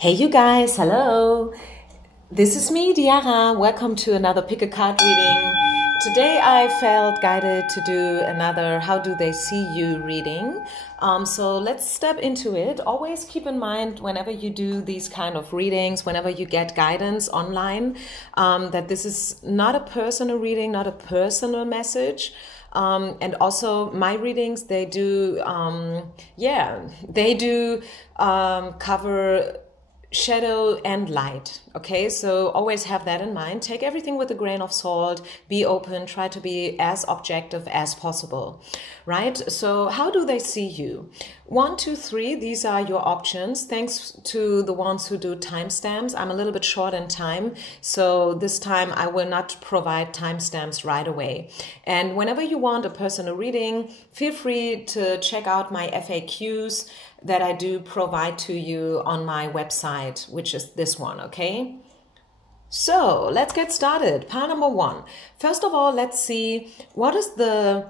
Hey you guys, hello! This is me, Diara. Welcome to another Pick a Card reading. Today I felt guided to do another How Do They See You reading. So let's step into it. Always keep in mind whenever you do these kind of readings, whenever you get guidance online, that this is not a personal reading, not a personal message. And also my readings, they do, cover shadow and light. Okay, so always have that in mind. Take everything with a grain of salt, be open, try to be as objective as possible, right? So how do they see you? 1, 2, 3, these are your options. Thanks to the ones who do timestamps. I'm a little bit short in time, so this time I will not provide timestamps right away. And whenever you want a personal reading, feel free to check out my FAQs that I do provide to you on my website, which is this one, okay? So let's get started. Pile number 1. First of all, let's see what is the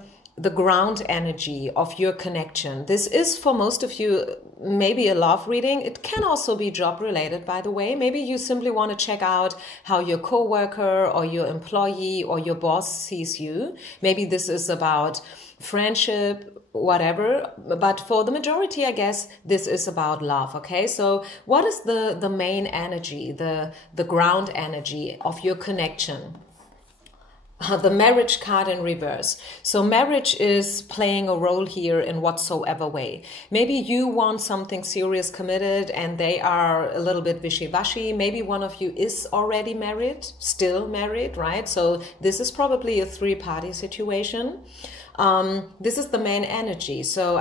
ground energy of your connection. This is for most of you maybe a love reading. It can also be job related, by the way. Maybe you simply want to check out how your coworker or your employee or your boss sees you. Maybe this is about friendship, whatever, but for the majority, I guess this is about love. Okay, so what is the main energy, the ground energy of your connection? The marriage card in reverse. So marriage is playing a role here in whatsoever way. Maybe you want something serious, committed, and they are a little bit wishy-washy. Maybe one of you is already married, still married, right? So this is probably a 3-party situation. This is the main energy. So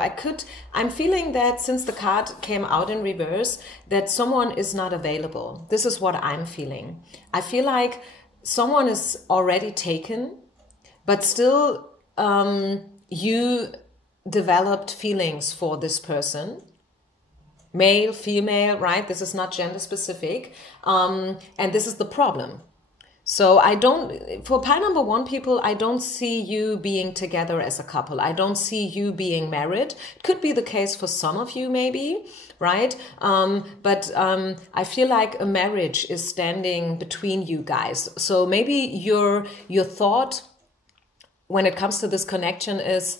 I'm feeling that since the card came out in reverse, that someone is not available. This is what I'm feeling. I feel like someone is already taken, but still you developed feelings for this person. Male, female, right? This is not gender specific. And this is the problem. So for pile number 1 people, I don't see you being together as a couple. I don't see you being married. It could be the case for some of you maybe, right? But I feel like a marriage is standing between you guys. So maybe your thought when it comes to this connection is,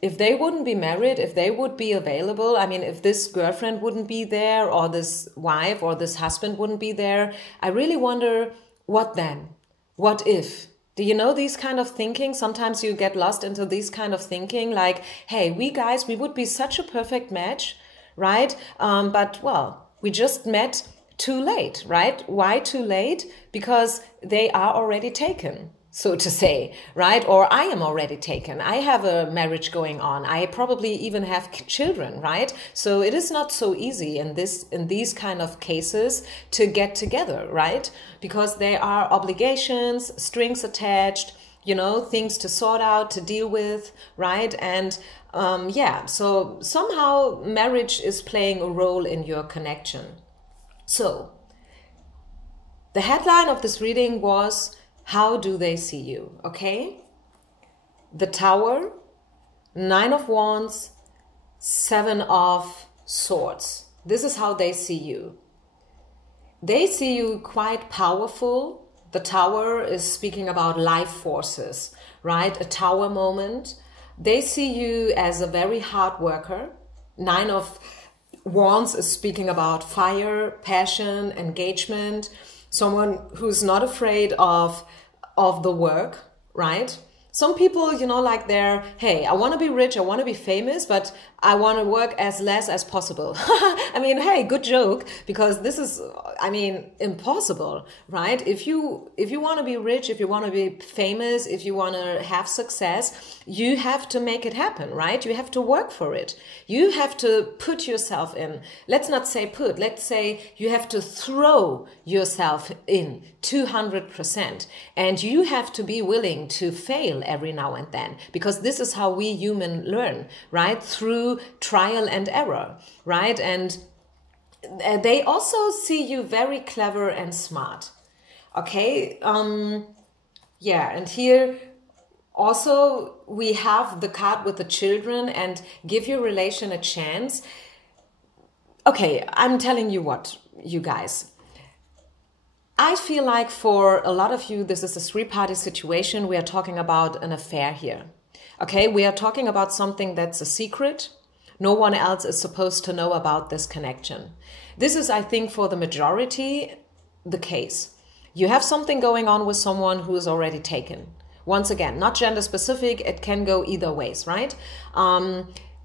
if they wouldn't be married, if they would be available, I mean, if this girlfriend wouldn't be there or this wife or this husband wouldn't be there, I really wonder, what then? What if? Do you know these kind of thinking? Sometimes you get lost into these kind of thinking like, hey, we would be such a perfect match, right? But well, we just met too late, right? Why too late? Because they are already taken, so to say, right? Or I am already taken. I have a marriage going on. I probably even have children, right? So it is not so easy in these kind of cases to get together, right? Because there are obligations, strings attached, you know, things to sort out, to deal with, right? And so somehow marriage is playing a role in your connection. So the headline of this reading was, how do they see you? Okay? The Tower, 9 of Wands, 7 of Swords. This is how they see you. They see you quite powerful. The Tower is speaking about life forces, right? A tower moment. They see you as a very hard worker. 9 of Wands is speaking about fire, passion, engagement. Someone who's not afraid of the work, right? Some people, you know, like hey, I want to be rich, I want to be famous, but I want to work as less as possible. I mean, hey, good joke, because this is, I mean, impossible, right? If you want to be rich, if you want to be famous, if you want to have success, you have to make it happen, right? You have to work for it. You have to put yourself in. Let's not say put, let's say you have to throw yourself in 200%. And you have to be willing to fail every now and then, because this is how we humans learn, right? Through trial and error, right? And they also see you very clever and smart. Okay, and here also we have the card with the children and give your relation a chance. Okay, I'm telling you what, you guys. I feel like for a lot of you, this is a three-party situation. We are talking about an affair here. Okay, we are talking about something that's a secret. No one else is supposed to know about this connection. This is, I think, for the majority, the case. You have something going on with someone who is already taken. Once again, not gender specific, it can go either ways, right?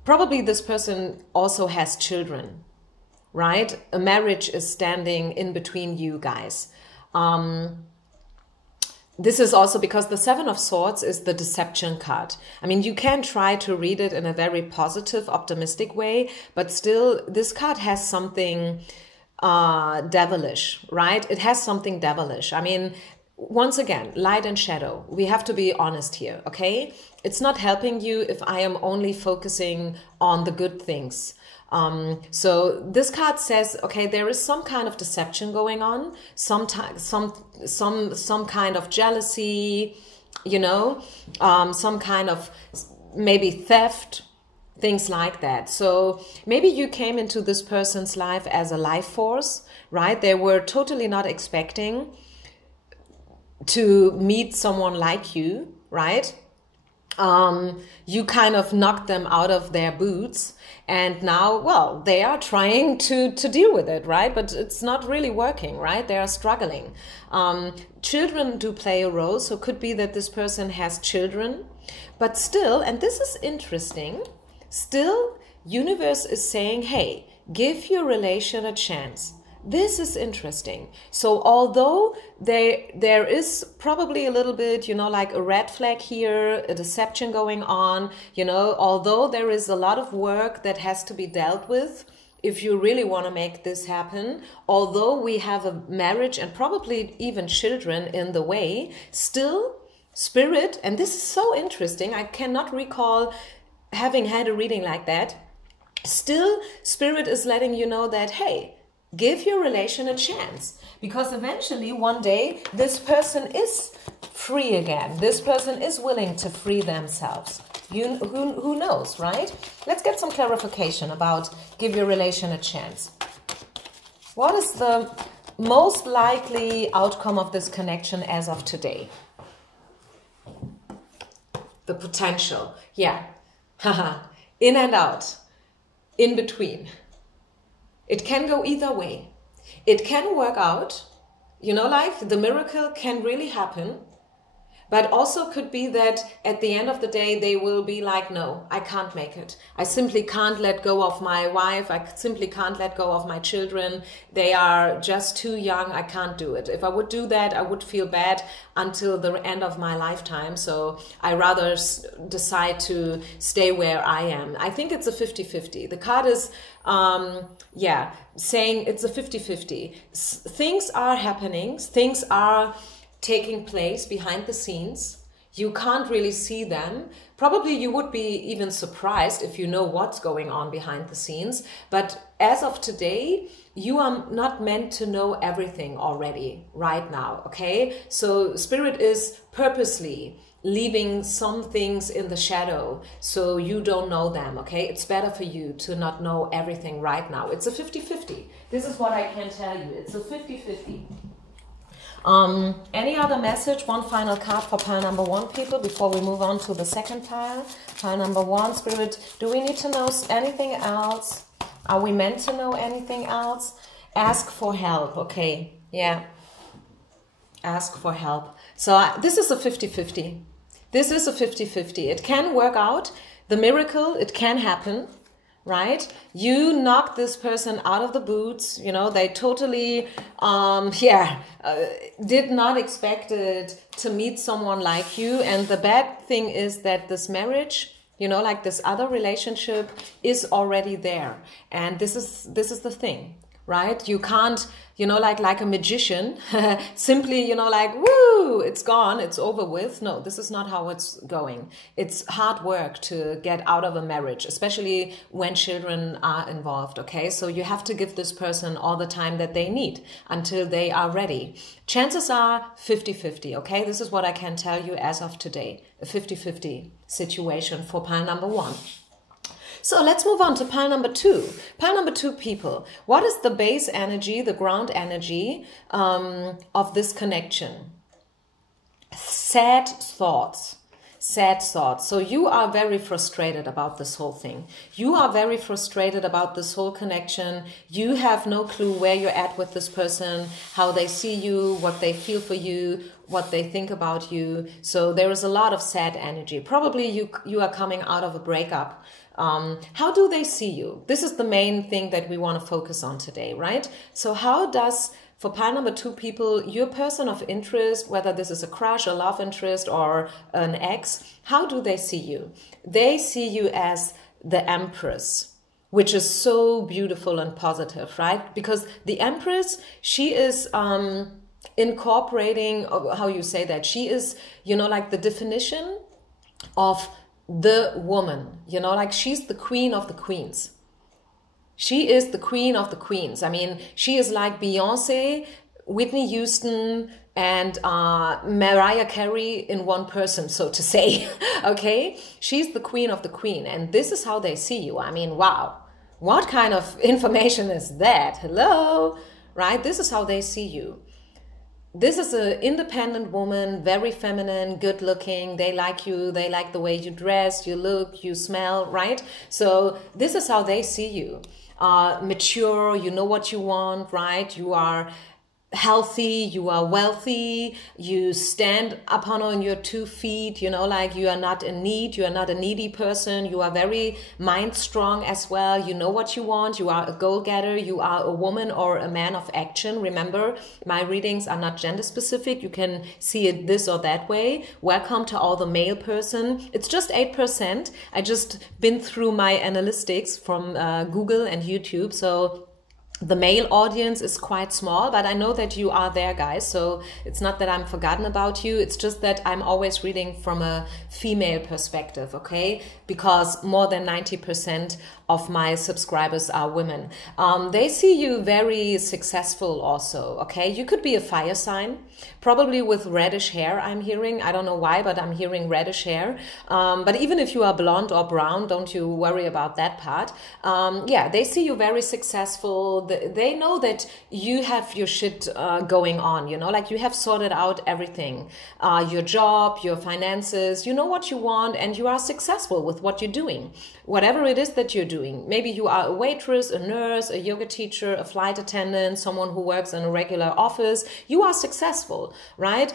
Probably this person also has children, right? A marriage is standing in between you guys. This is also because the Seven of Swords is the deception card. I mean, you can try to read it in a very positive, optimistic way, but still this card has something devilish, right? It has something devilish. I mean, once again, light and shadow. We have to be honest here, okay? It's not helping you if I am only focusing on the good things. So this card says, okay, there is some kind of deception going on, some kind of jealousy, you know, some kind of maybe theft, things like that. So maybe you came into this person's life as a life force, right? They were totally not expecting to meet someone like you, right? You kind of knocked them out of their boots, and now, well, they are trying to deal with it, right? But it's not really working, right? They are struggling. Children do play a role, so it could be that this person has children, but still, and this is interesting, still, universe is saying, hey, give your relation a chance. This is interesting. So although there is probably a little bit, you know, like a red flag here, a deception going on, you know, although there is a lot of work that has to be dealt with, if you really want to make this happen, although we have a marriage and probably even children in the way, still spirit, and this is so interesting, I cannot recall having had a reading like that, still spirit is letting you know that, hey, give your relation a chance, because eventually one day this person is free again. This person is willing to free themselves. Who knows, right? Let's get some clarification about give your relation a chance. What is the most likely outcome of this connection as of today? The potential. Yeah. Haha. In and out. In between. It can go either way. It can work out, you know, like the miracle can really happen, but also could be that at the end of the day, they will be like, no, I can't make it. I simply can't let go of my wife. I simply can't let go of my children. They are just too young. I can't do it. If I would do that, I would feel bad until the end of my lifetime. So I rather decide to stay where I am. I think it's a 50-50. The card is, saying it's a 50-50. Things are happening. Things are taking place behind the scenes. You can't really see them. Probably you would be even surprised if you know what's going on behind the scenes. But as of today, you are not meant to know everything already right now, okay? So Spirit is purposely leaving some things in the shadow so you don't know them, okay? It's better for you to not know everything right now. It's a 50-50. This is what I can tell you. It's a 50-50. Any other message? One final card for pile number one, people, before we move on to the second pile. Pile number one, Spirit, do we need to know anything else? Are we meant to know anything else? Ask for help, okay, yeah. Ask for help. So this is a 50-50. This is a 50-50. It can work out. The miracle, it can happen. Right? You knocked this person out of the boots, you know, they totally, did not expect it to meet someone like you. And the bad thing is that this marriage, you know, like this other relationship is already there. And this is the thing, right? You can't, you know, like a magician, simply, you know, like, woo, it's gone, it's over with. No, this is not how it's going. It's hard work to get out of a marriage, especially when children are involved, okay? So you have to give this person all the time that they need until they are ready. Chances are 50-50, okay? This is what I can tell you as of today, a 50-50 situation for pile number one. So let's move on to pile number 2. Pile number 2, people. What is the base energy, the ground energy of this connection? Sad thoughts. Sad thoughts. So you are very frustrated about this whole thing. You are very frustrated about this whole connection. You have no clue where you're at with this person, how they see you, what they feel for you, what they think about you. So there is a lot of sad energy. Probably you are coming out of a breakup. How do they see you? This is the main thing that we want to focus on today, right? So how does, for pile number 2 people, your person of interest, whether this is a crush, a love interest, or an ex, how do they see you? They see you as the Empress, which is so beautiful and positive, right? Because the Empress, she is incorporating, how you say that, she is, you know, like the definition of the woman, you know, like she's the queen of the queens. She is the queen of the queens. I mean, she is like Beyonce, Whitney Houston, and Mariah Carey in one person, so to say. Okay? She's the queen of the queen. And this is how they see you. I mean, wow. What kind of information is that? Hello? Right? This is how they see you. This is an independent woman, very feminine, good looking. They like you. They like the way you dress, you look, you smell, right? So this is how they see you. Mature, you know what you want, right? You are healthy, you are wealthy, you stand upon on your 2 feet, you know, like you are not in need, you are not a needy person, you are very mind strong as well, you know what you want, you are a goal getter, you are a woman or a man of action. Remember, my readings are not gender specific, you can see it this or that way. Welcome to all the male person. It's just 8%. I just been through my analytics from Google and YouTube, so the male audience is quite small, but I know that you are there, guys. So it's not that I'm forgotten about you. It's just that I'm always reading from a female perspective, okay? Because more than 90% of my subscribers are women. They see you very successful also, okay? You could be a fire sign, probably with reddish hair, I'm hearing. I don't know why, but I'm hearing reddish hair. But even if you are blonde or brown, don't you worry about that part. Yeah, they see you very successful. They know that you have your shit going on, you know, like you have sorted out everything. Your job, your finances, you know what you want, and you are successful with what you're doing. Whatever it is that you're doing. Maybe you are a waitress, a nurse, a yoga teacher, a flight attendant, someone who works in a regular office. You are successful, right?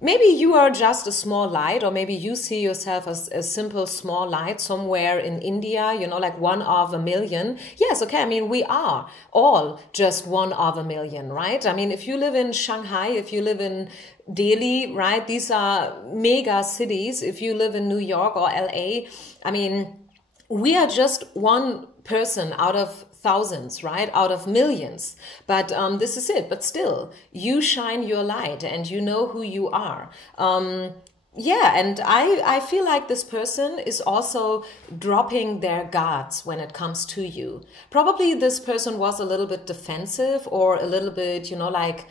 Maybe you are just a small light, or maybe you see yourself as a simple small light somewhere in India, you know, like 1 of a million. Yes, okay, I mean, we are all just 1 of a million, right? I mean, if you live in Shanghai, if you live in Delhi, right? These are mega cities. If you live in New York or LA, I mean, we are just 1 person out of thousands, right? Out of millions. But this is it. But still, you shine your light and you know who you are. Yeah, and I feel like this person is also dropping their guards when it comes to you. Probably this person was a little bit defensive or a little bit, you know, like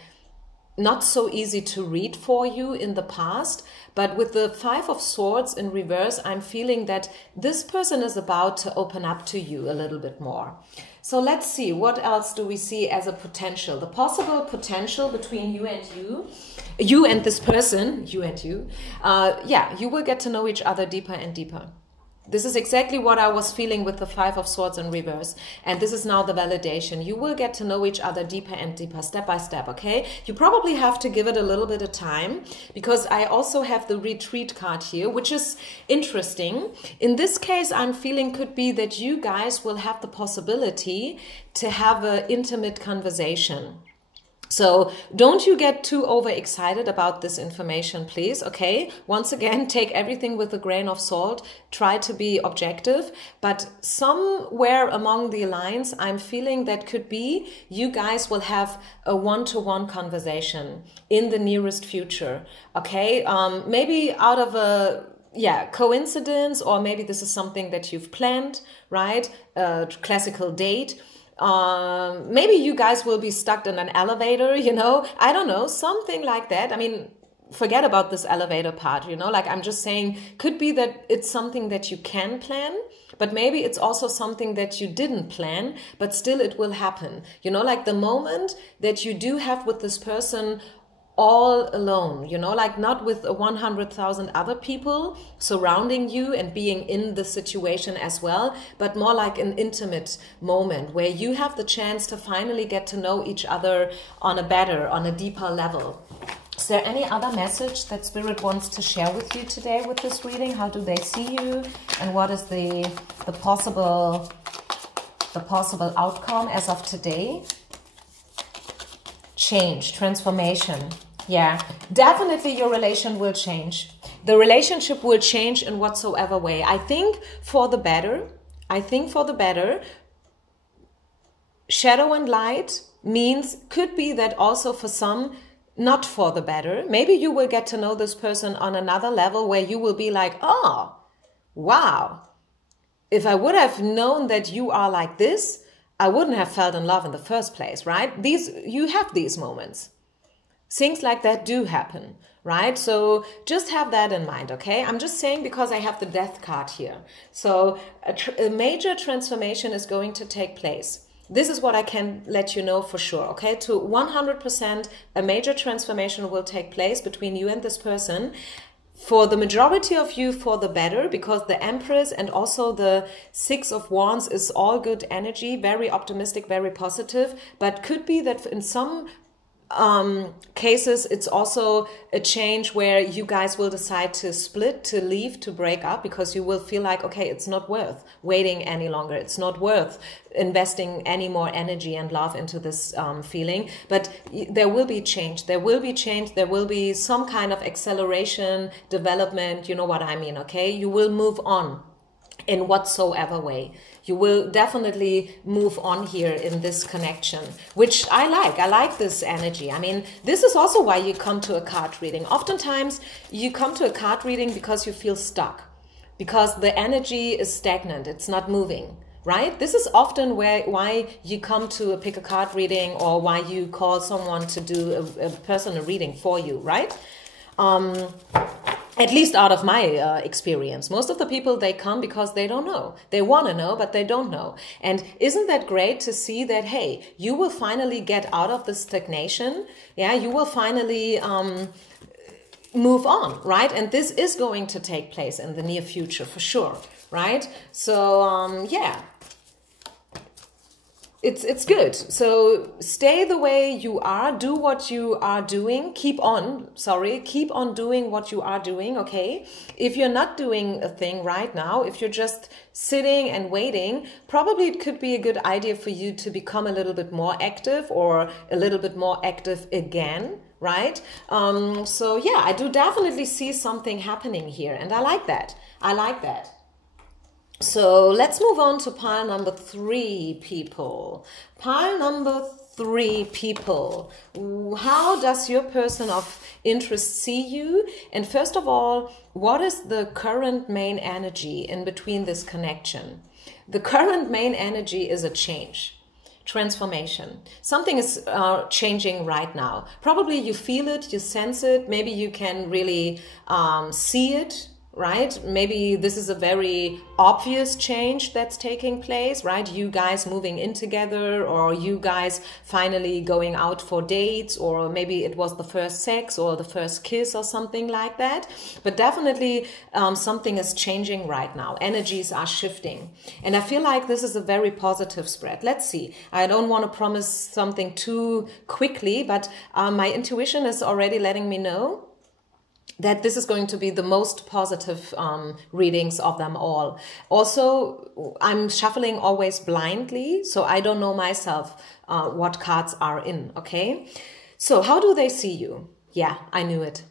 not so easy to read for you in the past. But with the 5 of Swords in reverse, I'm feeling that this person is about to open up to you a little bit more. So let's see, what else do we see as a potential? The possible potential between you and this person, you and you. Yeah, you will get to know each other deeper and deeper. This is exactly what I was feeling with the 5 of Swords in reverse. And this is now the validation. You will get to know each other deeper and deeper, step by step, okay? You probably have to give it a little bit of time, because I also have the retreat card here, which is interesting. In this case, I'm feeling could be that you guys will have the possibility to have an intimate conversation. So don't you get too overexcited about this information, please, okay? Once again, take everything with a grain of salt. Try to be objective. But somewhere among the lines, I'm feeling that could be you guys will have a one-to-one conversation in the nearest future, okay? Maybe out of a coincidence, or maybe this is something that you've planned, right? A classical date. Maybe you guys will be stuck in an elevator, you know, I don't know, something like that. I mean, forget about this elevator part, you know, like I'm just saying, could be that it's something that you can plan, but maybe it's also something that you didn't plan, but still it will happen. You know, like the moment that you do have with this person all alone, you know, like not with 100,000 other people surrounding you and being in the situation as well, but more like an intimate moment where you have the chance to finally get to know each other on a deeper level. Is there any other message that Spirit wants to share with you today with this reading? How do they see you? And what is the possible outcome as of today? Change, transformation. Yeah, definitely your relation will change. The relationship will change in whatsoever way. I think for the better. Shadow and light means, could be that also for some, not for the better. Maybe you will get to know this person on another level where you will be like, oh, wow. If I would have known that you are like this, I wouldn't have felt in love in the first place, right? You have these moments. Things like that do happen, right? So just have that in mind, okay? I'm just saying because I have the Death card here. So a major transformation is going to take place. This is what I can let you know for sure, okay? To 100%, a major transformation will take place between you and this person. For the majority of you, for the better, because the Empress and also the Six of Wands is all good energy, very optimistic, very positive, but could be that in some cases it's also a change where you guys will decide to split, to leave, to break up, because you will feel like, okay, it's not worth waiting any longer, it's not worth investing any more energy and love into this feeling. But there will be change, there will be some kind of acceleration, development, you know what I mean, okay? You will move on in whatsoever way. You will definitely move on here in this connection, which I like this energy. I mean, this is also why you come to a card reading. Oftentimes you come to a card reading because you feel stuck, because the energy is stagnant, it's not moving, right? This is often why you come to pick a card reading, or why you call someone to do a personal reading for you, right? At least out of my experience. Most of the people, they come because they don't know. They want to know, but they don't know. And isn't that great to see that, hey, you will finally get out of the stagnation. Yeah, you will finally move on, right? And this is going to take place in the near future for sure, right? So, yeah. It's good. So stay the way you are, do what you are doing, keep on doing what you are doing, okay? If you're not doing a thing right now, if you're just sitting and waiting, probably it could be a good idea for you to become a little bit more active, or a little bit more active again, right? So yeah, I do definitely see something happening here, and I like that. So let's move on to pile number 3, people. Pile number 3, people. How does your person of interest see you? And first of all, what is the current main energy in between this connection? The current main energy is a change. Transformation. Something is changing right now. Probably you feel it, you sense it, maybe you can really see it, right? Maybe this is a very obvious change that's taking place, right? You guys moving in together, or you guys finally going out for dates, or maybe it was the first sex or the first kiss or something like that. But definitely something is changing right now. Energies are shifting. And I feel like this is a very positive spread. Let's see. I don't want to promise something too quickly, but my intuition is already letting me know that this is going to be the most positive readings of them all. Also, I'm shuffling always blindly, so I don't know myself what cards are in, okay? So how do they see you? Yeah, I knew it.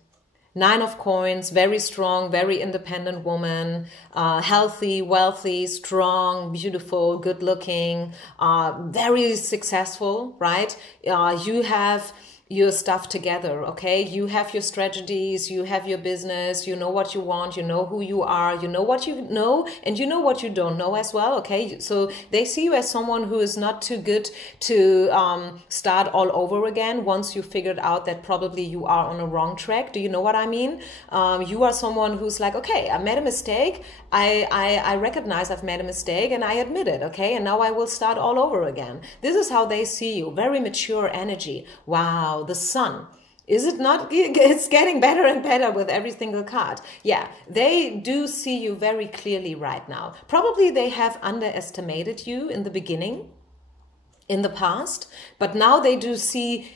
9 of Coins, very strong, very independent woman, healthy, wealthy, strong, beautiful, good looking, very successful, right? You have your stuff together, okay? You have your strategies, you have your business, you know what you want, you know who you are, you know what you know, and you know what you don't know as well, okay? So they see you as someone who is not too good to start all over again once you figured out that probably you are on a wrong track. Do you know what I mean? You are someone who's like, okay, I made a mistake, I recognize I've made a mistake and I admit it, okay? And now I will start all over again. This is how they see you, very mature energy. Wow, the sun. Is it not? It's getting better and better with every single card. Yeah, they do see you very clearly right now. Probably they have underestimated you in the beginning, in the past, but now they do see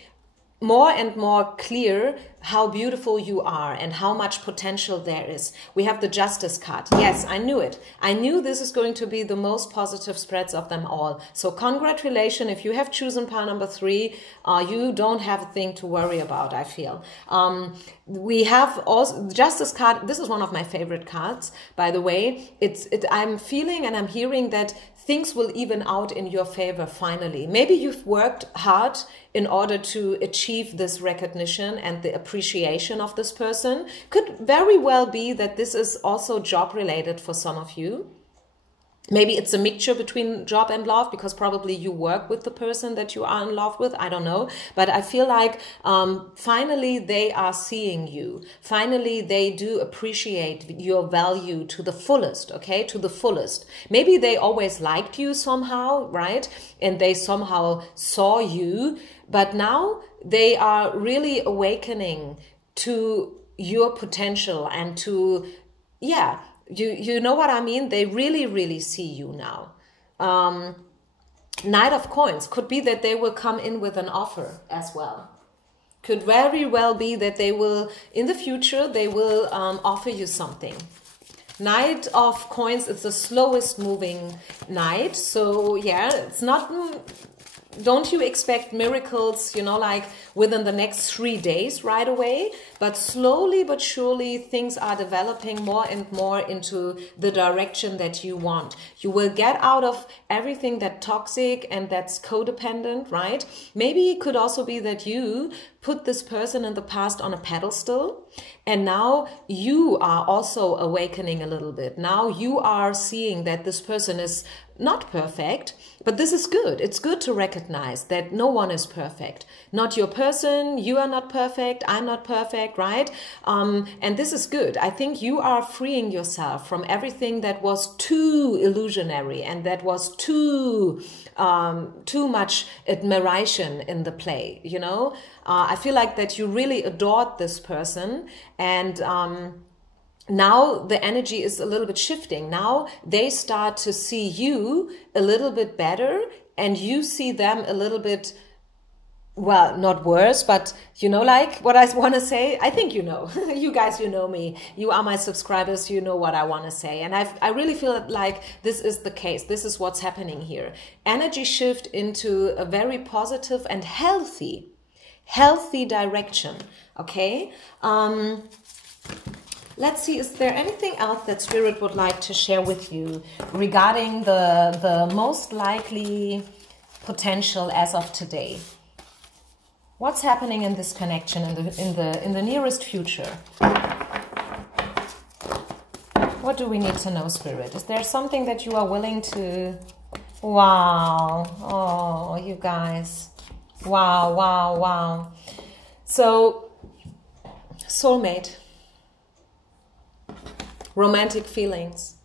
more and more clear how beautiful you are and how much potential there is. We have the Justice card. Yes, I knew it. I knew this is going to be the most positive spreads of them all. So congratulations, if you have chosen pile number 3, you don't have a thing to worry about, I feel. We have also Justice card. This is one of my favorite cards, by the way. I'm feeling and I'm hearing that things will even out in your favor finally. Maybe you've worked hard in order to achieve this recognition and the appreciation of this person. Could very well be that this is also job related for some of you. Maybe it's a mixture between job and love, because probably you work with the person that you are in love with. I don't know. But I feel like finally they are seeing you. Finally, they do appreciate your value to the fullest, okay? To the fullest. Maybe they always liked you somehow, right? And they somehow saw you. But now they are really awakening to your potential and to, yeah, you know what I mean? They really, really see you now. Knight of Coins. Could be that they will come in with an offer as well. Could very well be that they will, in the future, they will offer you something. Knight of Coins is the slowest moving knight. So yeah, it's not... Don't you expect miracles, you know, like within the next 3 days right away? But slowly but surely things are developing more and more into the direction that you want. You will get out of everything that's toxic and that's codependent, right? Maybe it could also be that you put this person in the past on a pedestal and now you are also awakening a little bit. Now you are seeing that this person is not perfect, but this is good. It's good to recognize that no one is perfect. Not your person, you are not perfect, I'm not perfect, right? And this is good. I think you are freeing yourself from everything that was too illusionary and that was too much admiration in the play, you know? I feel like that you really adored this person, and now the energy is a little bit shifting. Now they start to see you a little bit better and you see them a little bit, well, not worse, but you know, like what I want to say. I think you know, you guys, you know me, you are my subscribers, you know what I want to say. And I really feel like this is the case. This is what's happening here. Energy shift into a very positive and healthy direction. Okay. Let's see, is there anything else that Spirit would like to share with you regarding the most likely potential as of today? What's happening in this connection in the nearest future? What do we need to know, Spirit? Is there something that you are willing to... Wow. Oh, you guys. Wow, wow, wow. So, soulmate. Romantic feelings.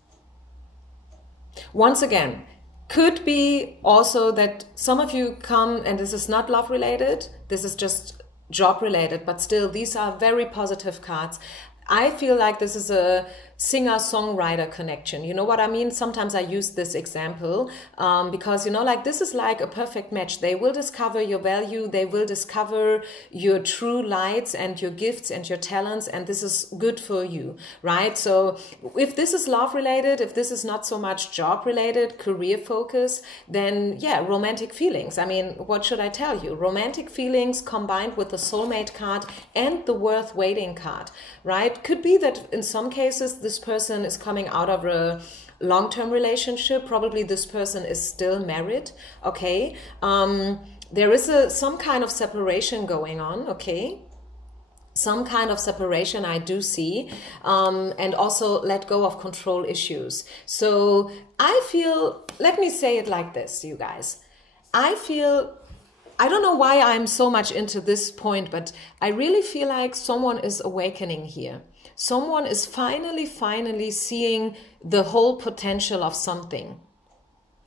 Once again, could be also that some of you come, and this is not love related, this is just job related, but still these are very positive cards. I feel like this is a singer-songwriter connection. You know what I mean? Sometimes I use this example because, you know, like this is like a perfect match. They will discover your value. They will discover your true lights and your gifts and your talents. And this is good for you, right? So if this is love related, if this is not so much job related, career focus, then yeah, romantic feelings. I mean, what should I tell you? Romantic feelings combined with the soulmate card and the worth waiting card, right? Could be that in some cases, this person is coming out of a long-term relationship. Probably this person is still married, okay? there is some kind of separation going on, okay? Some kind of separation I do see, and also let go of control issues. So I feel, let me say it like this, you guys. I feel, I don't know why I'm so much into this point, but I really feel like someone is awakening here. Someone is finally seeing the whole potential of something.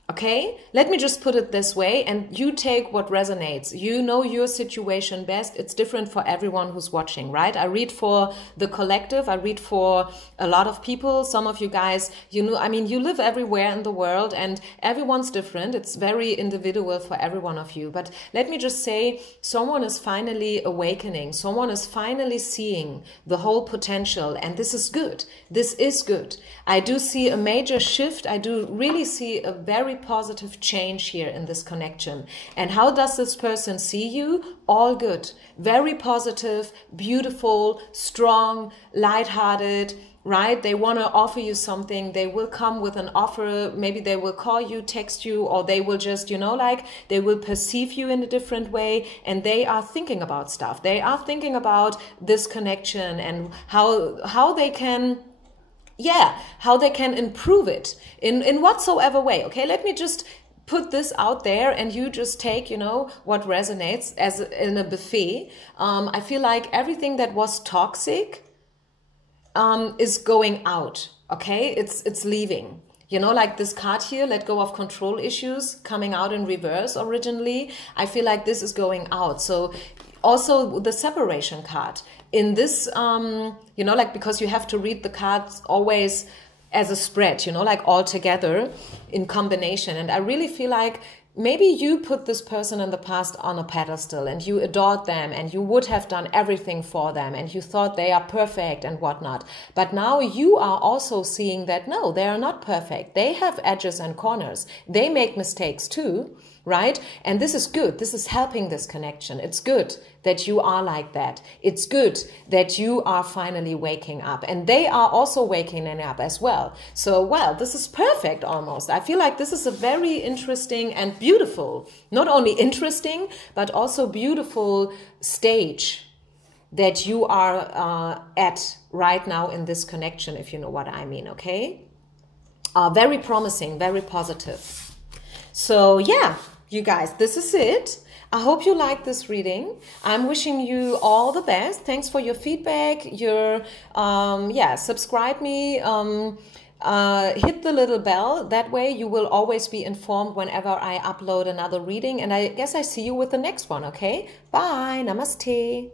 Okay, let me just put it this way, and you take what resonates. You know your situation best. It's different for everyone who's watching, right? I read for the collective. I read for a lot of people. Some of you guys, you know, I mean, you live everywhere in the world and everyone's different. It's very individual for every one of you. But let me just say, someone is finally awakening. Someone is finally seeing the whole potential, and this is good. This is good. I do see a major shift. I do really see a very positive change here in this connection. And how does this person see you? All good, very positive, beautiful, strong, lighthearted, right? They want to offer you something. They will come with an offer. Maybe they will call you, text you, or they will just, you know, like they will perceive you in a different way, and they are thinking about stuff. They are thinking about this connection and how they can, yeah, how they can improve it in whatsoever way. Okay, let me just put this out there, and you just take, you know, what resonates as in a buffet. I feel like everything that was toxic is going out. Okay, it's leaving. You know, like this card here, let go of control issues, coming out in reverse originally. I feel like this is going out. So also the separation card in this, you know, like, because you have to read the cards always as a spread, you know, like all together in combination. And I really feel like maybe you put this person in the past on a pedestal and you adored them and you would have done everything for them and you thought they are perfect and whatnot. But now you are also seeing that, no, they are not perfect. They have edges and corners. They make mistakes too, right? And this is good. This is helping this connection. It's good that you are like that. It's good that you are finally waking up, and they are also waking up as well. So, well, this is perfect almost. I feel like this is a very interesting and beautiful, not only interesting, but also beautiful stage that you are at right now in this connection, if you know what I mean, okay? Very promising, very positive. So, yeah, you guys, this is it. I hope you like this reading. I'm wishing you all the best. Thanks for your feedback. Subscribe me. Hit the little bell. That way you will always be informed whenever I upload another reading. And I guess I see you with the next one, okay? Bye. Namaste.